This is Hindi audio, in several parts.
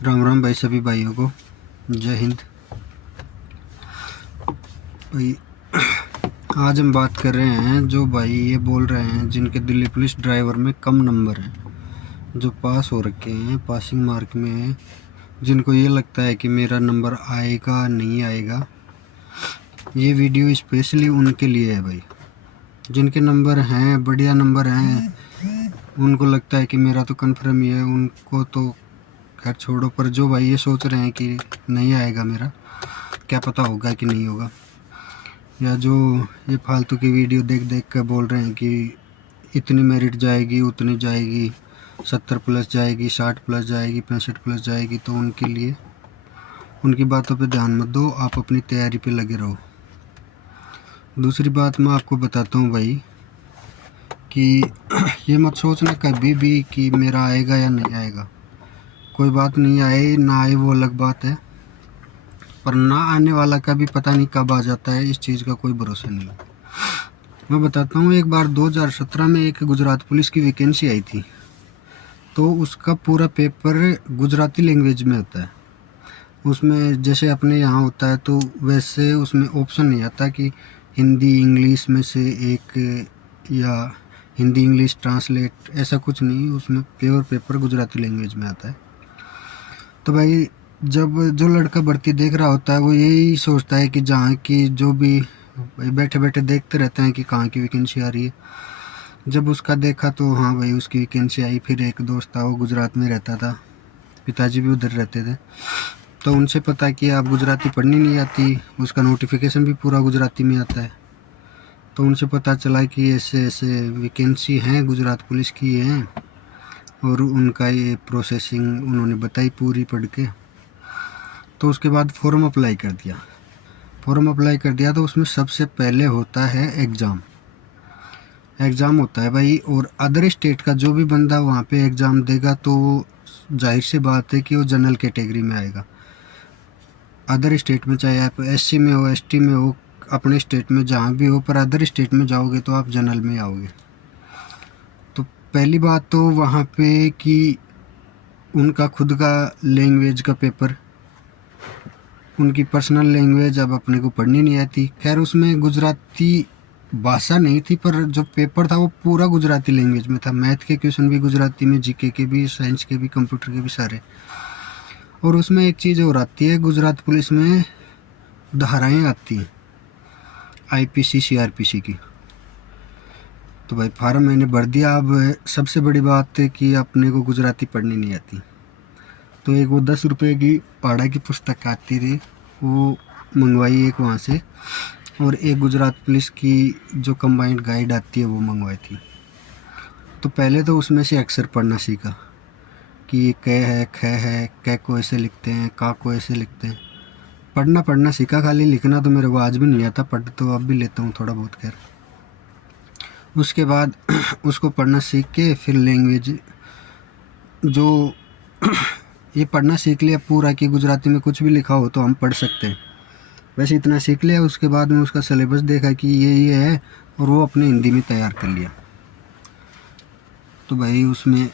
राम राम भाई, सभी भाइयों को जय हिंद। भाई आज हम बात कर रहे हैं जो भाई ये बोल रहे हैं जिनके दिल्ली पुलिस ड्राइवर में कम नंबर हैं, जो पास हो रखे हैं, पासिंग मार्क में हैं, जिनको ये लगता है कि मेरा नंबर आएगा नहीं आएगा। ये वीडियो स्पेशली उनके लिए है भाई, जिनके नंबर हैं, बढ़िया नंबर हैं, उनको लगता है कि मेरा तो कन्फर्म ही है, उनको तो खैर छोड़ो। पर जो भाई ये सोच रहे हैं कि नहीं आएगा मेरा, क्या पता होगा कि नहीं होगा, या जो ये फालतू की वीडियो देख देख कर बोल रहे हैं कि इतनी मेरिट जाएगी, उतनी जाएगी, 70 प्लस जाएगी, 60 प्लस जाएगी, 65 प्लस जाएगी, तो उनके लिए उनकी बातों पे ध्यान मत दो, आप अपनी तैयारी पे लगे रहो। दूसरी बात मैं आपको बताता हूँ भाई कि ये मत सोचना कभी भी कि मेरा आएगा या नहीं आएगा। कोई बात नहीं, आए ना आए वो अलग बात है, पर ना आने वाला का भी पता नहीं कब आ जाता है, इस चीज़ का कोई भरोसा नहीं। मैं बताता हूँ, एक बार 2017 में एक गुजरात पुलिस की वैकेंसी आई थी, तो उसका पूरा पेपर गुजराती लैंग्वेज में होता है। उसमें जैसे अपने यहाँ होता है तो वैसे उसमें ऑप्शन नहीं आता कि हिंदी इंग्लिश में से एक, या हिंदी इंग्लिश ट्रांसलेट, ऐसा कुछ नहीं। उसमें प्योर पेपर गुजराती लैंग्वेज में आता है। तो भाई जब जो लड़का भर्ती देख रहा होता है वो यही सोचता है कि जहाँ की जो भी भाई बैठे बैठे देखते रहते हैं कि कहाँ की वैकेंसी आ रही है। जब उसका देखा तो हाँ भाई उसकी वैकेंसी आई। फिर एक दोस्त था, वो गुजरात में रहता था, पिताजी भी उधर रहते थे, तो उनसे पता किया। अब गुजराती पढ़नी नहीं आती, उसका नोटिफिकेशन भी पूरा गुजराती में आता है। तो उनसे पता चला कि ऐसे ऐसे वैकेंसी हैं, गुजरात पुलिस की हैं, और उनका ये प्रोसेसिंग उन्होंने बताई पूरी पढ़ के। तो उसके बाद फॉर्म अप्लाई कर दिया। तो उसमें सबसे पहले होता है एग्ज़ाम होता है भाई। और अदर स्टेट का जो भी बंदा वहाँ पे एग्ज़ाम देगा तो जाहिर सी बात है कि वो जनरल कैटेगरी में आएगा। अदर स्टेट में चाहे आप SC में हो, ST में हो, अपने स्टेट में जहाँ भी हो, पर अदर स्टेट में जाओगे तो आप जनरल में आओगे। तो पहली बात तो वहाँ पे कि उनका खुद का लैंग्वेज का पेपर, उनकी पर्सनल लैंग्वेज अब अपने को पढ़नी नहीं आती। खैर उसमें गुजराती भाषा नहीं थी, पर जो पेपर था वो पूरा गुजराती लैंग्वेज में था। मैथ के क्वेश्चन भी गुजराती में, GK के भी, साइंस के भी, कंप्यूटर के भी सारे। और उसमें एक चीज़ और आती है, गुजरात पुलिस में धाराएं आती हैं IPC CRPC की। तो भाई फार्म मैंने भर दिया। अब सबसे बड़ी बात है कि अपने को गुजराती पढ़नी नहीं आती, तो एक वो 10 रुपये की पहाड़ा की पुस्तक आती थी, वो मंगवाई एक वहाँ से, और एक गुजरात पुलिस की जो कंबाइंड गाइड आती है वो मंगवाई थी। तो पहले तो उसमें से अक्षर पढ़ना सीखा कि ये क है, ख है, क को ऐसे लिखते हैं, का को ऐसे लिखते हैं। पढ़ना सीखा, खाली लिखना तो मेरे को आज भी नहीं आता। पढ़ तो अब भी लेता हूँ थोड़ा बहुत। खैर उसके बाद उसको पढ़ना सीख के फिर लैंग्वेज जो ये पढ़ना सीख लिया पूरा कि गुजराती में कुछ भी लिखा हो तो हम पढ़ सकते हैं, वैसे इतना सीख लिया। उसके बाद में उसका सिलेबस देखा कि ये है, और वो अपने हिंदी में तैयार कर लिया। तो भाई उसमें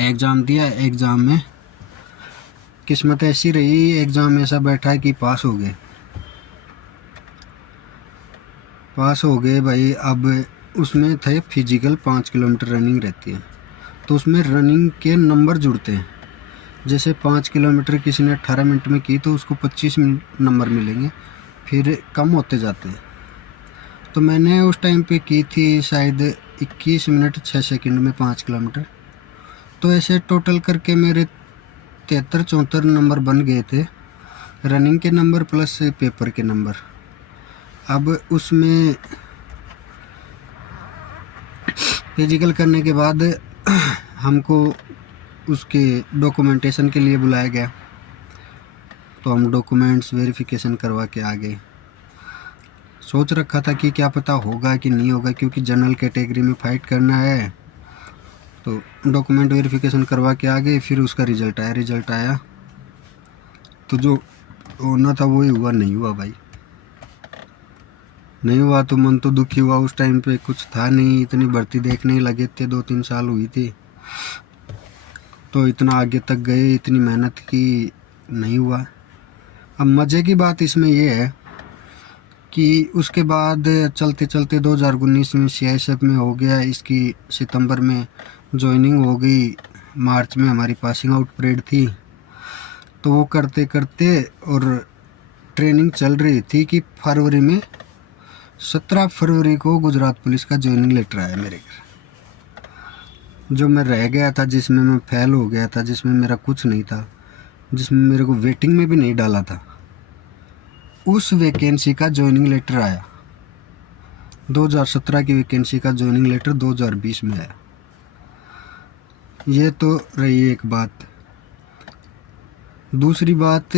एग्ज़ाम दिया। एग्ज़ाम में किस्मत ऐसी रही, एग्ज़ाम ऐसा बैठा कि पास हो गए भाई। अब उसमें थे फिजिकल, 5 किलोमीटर रनिंग रहती है, तो उसमें रनिंग के नंबर जुड़ते हैं। जैसे 5 किलोमीटर किसी ने 18 मिनट में की तो उसको 25 नंबर मिलेंगे, फिर कम होते जाते हैं। तो मैंने उस टाइम पे की थी शायद 21 मिनट 6 सेकंड में 5 किलोमीटर। तो ऐसे टोटल करके मेरे 73-74 नंबर बन गए थे, रनिंग के नंबर प्लस पेपर के नंबर। अब उसमें फिजिकल करने के बाद हमको उसके डॉक्यूमेंटेशन के लिए बुलाया गया, तो हम डॉक्यूमेंट्स वेरिफिकेशन करवा के आ गए। सोच रखा था कि क्या पता होगा कि नहीं होगा, क्योंकि जनरल कैटेगरी में फ़ाइट करना है। तो डॉक्यूमेंट वेरिफिकेशन करवा के आ गए। फिर उसका रिज़ल्ट आया तो जो होना था वही हुआ, नहीं हुआ भाई। नहीं हुआ तो मन तो दुखी हुआ। उस टाइम पे कुछ था नहीं, इतनी भर्ती देखने ही लगे थे, 2-3 साल हुई थी। तो इतना आगे तक गए, इतनी मेहनत की, नहीं हुआ। अब मज़े की बात इसमें ये है कि उसके बाद चलते चलते 2019 में CISF में हो गया, इसकी सितंबर में ज्वाइनिंग हो गई, मार्च में हमारी पासिंग आउट परेड थी। तो वो करते करते और ट्रेनिंग चल रही थी कि फरवरी में 17 फरवरी को गुजरात पुलिस का ज्वाइनिंग लेटर आया मेरे घर। जो मैं रह गया था, जिसमें मैं फेल हो गया था, जिसमें मेरा कुछ नहीं था, जिसमें मेरे को वेटिंग में भी नहीं डाला था, उस वैकेंसी का ज्वाइनिंग लेटर आया। 2017 की वैकेंसी का ज्वाइनिंग लेटर 2020 में आया। ये तो रही एक बात। दूसरी बात,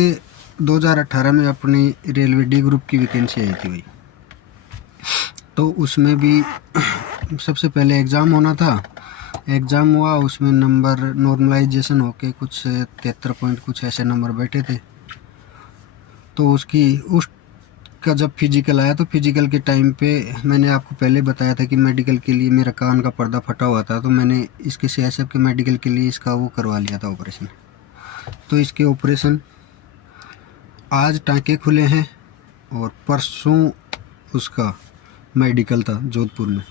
2018 में अपनी रेलवे D ग्रुप की वैकेंसी आई थी भाई। तो उसमें भी सबसे पहले एग्ज़ाम होना था। एग्ज़ाम हुआ, उसमें नंबर नॉर्मलाइजेशन होके कुछ 73 पॉइंट कुछ ऐसे नंबर बैठे थे। तो उसका जब फिजिकल आया, तो फिजिकल के टाइम पे मैंने आपको पहले बताया था कि मेडिकल के लिए मेरा कान का पर्दा फटा हुआ था, तो मैंने इसके CISF के मेडिकल के लिए इसका वो करवा लिया था, ऑपरेशन। तो इसके ऑपरेशन आज टाँके खुले हैं और परसों उसका मेडिकल था जोधपुर में।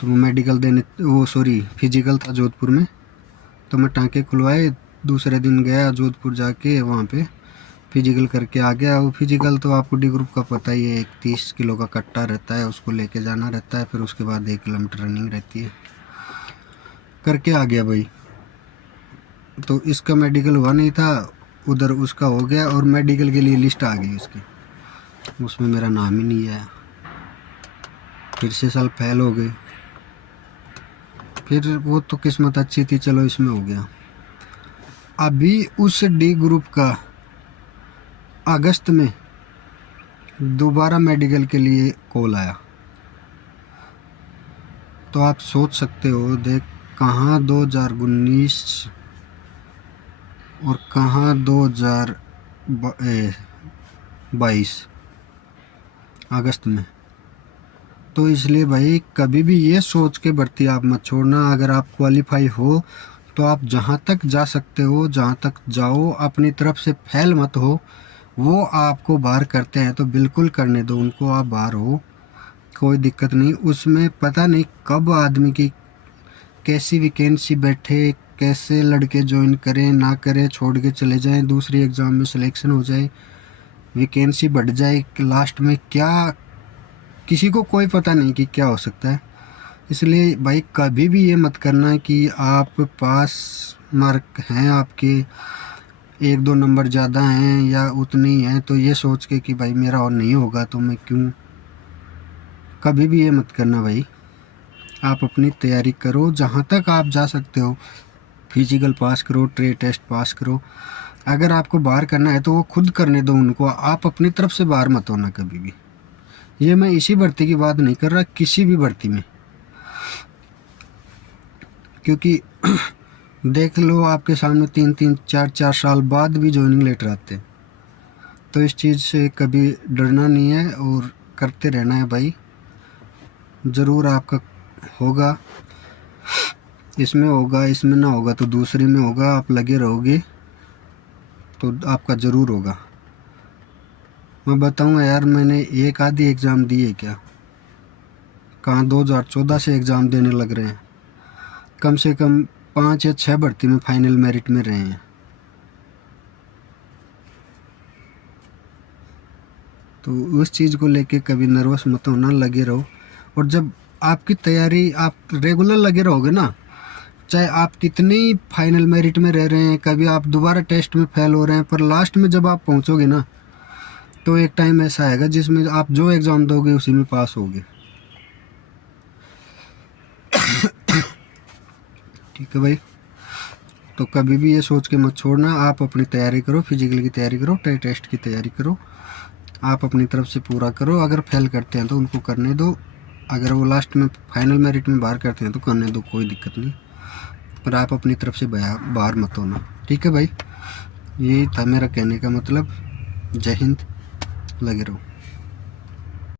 तो मैं मेडिकल देने, फिजिकल था जोधपुर में। तो मैं टाँके खुलवाए, दूसरे दिन गया जोधपुर, जाके वहाँ पे फिजिकल करके आ गया। वो फिजिकल तो आपको D ग्रुप का पता ही है, 30 किलो का कट्टा रहता है, उसको लेके जाना रहता है, फिर उसके बाद 1 किलोमीटर रनिंग रहती है। करके आ गया भाई। तो इसका मेडिकल हुआ नहीं था, उधर उसका हो गया, और मेडिकल के लिए लिस्ट आ गई उसकी, उसमें मेरा नाम ही नहीं आया। फिर से साल फेल हो गए। फिर वो तो किस्मत अच्छी थी, चलो इसमें हो गया। अभी उस D ग्रुप का अगस्त में दोबारा मेडिकल के लिए कॉल आया। तो आप सोच सकते हो, देख कहाँ 2019 और कहाँ 2022 अगस्त में। तो इसलिए भाई कभी भी ये सोच के भर्ती आप मत छोड़ना। अगर आप क्वालिफाई हो तो आप जहाँ तक जा सकते हो, जहाँ तक जाओ, अपनी तरफ से फेल मत हो। वो आपको बाहर करते हैं तो बिल्कुल करने दो उनको, आप बाहर हो, कोई दिक्कत नहीं। उसमें पता नहीं कब आदमी की कैसी वैकेंसी बैठे, कैसे लड़के ज्वाइन करें ना करें, छोड़ के चले जाएं, दूसरी एग्ज़ाम में सिलेक्शन हो जाए, वैकेंसी बढ़ जाए, लास्ट में क्या, किसी को कोई पता नहीं कि क्या हो सकता है। इसलिए भाई कभी भी ये मत करना कि आप पास मार्क हैं आपके 1-2 नंबर ज़्यादा हैं या उतने ही हैं, तो ये सोच के कि भाई मेरा और नहीं होगा तो मैं क्यों, कभी भी ये मत करना भाई। आप अपनी तैयारी करो, जहाँ तक आप जा सकते हो, फिजिकल पास करो, ट्रेड टेस्ट पास करो। अगर आपको बाहर करना है तो वो खुद करने दो उनको, आप अपनी तरफ से बाहर मत होना कभी भी। ये मैं इसी भर्ती की बात नहीं कर रहा, किसी भी भर्ती में, क्योंकि देख लो आपके सामने 3-3, 4-4 साल बाद भी ज्वाइनिंग लेटर आते हैं। तो इस चीज़ से कभी डरना नहीं है और करते रहना है भाई। ज़रूर आपका होगा, इसमें होगा, इसमें ना होगा तो दूसरे में होगा। आप लगे रहोगे तो आपका ज़रूर होगा। मैं बताऊंगा यार, मैंने एक आधी एग्ज़ाम दी है क्या, कहाँ 2014 से एग्ज़ाम देने लग रहे हैं। कम से कम 5 या 6 भर्ती में फाइनल मेरिट में रहे हैं। तो उस चीज़ को लेके कभी नर्वस मत होना, लगे रहो। और जब आपकी तैयारी, आप रेगुलर लगे रहोगे ना, चाहे आप कितने ही फाइनल मेरिट में रह रहे हैं, कभी आप दोबारा टेस्ट में फेल हो रहे हैं, पर लास्ट में जब आप पहुंचोगे ना, तो एक टाइम ऐसा आएगा जिसमें आप जो एग्ज़ाम दोगे उसी में पास होगे। ठीक है भाई। तो कभी भी ये सोच के मत छोड़ना, आप अपनी तैयारी करो, फिजिकल की तैयारी करो, टेस्ट की तैयारी करो, आप अपनी तरफ से पूरा करो। अगर फेल करते हैं तो उनको करने दो, अगर वो लास्ट में फाइनल मेरिट में बाहर करते हैं तो करने दो, कोई दिक्कत नहीं, पर आप अपनी तरफ से बाहर मत होना। ठीक है भाई, यही था मेरा कहने का मतलब। जय हिंद, लगे रहो।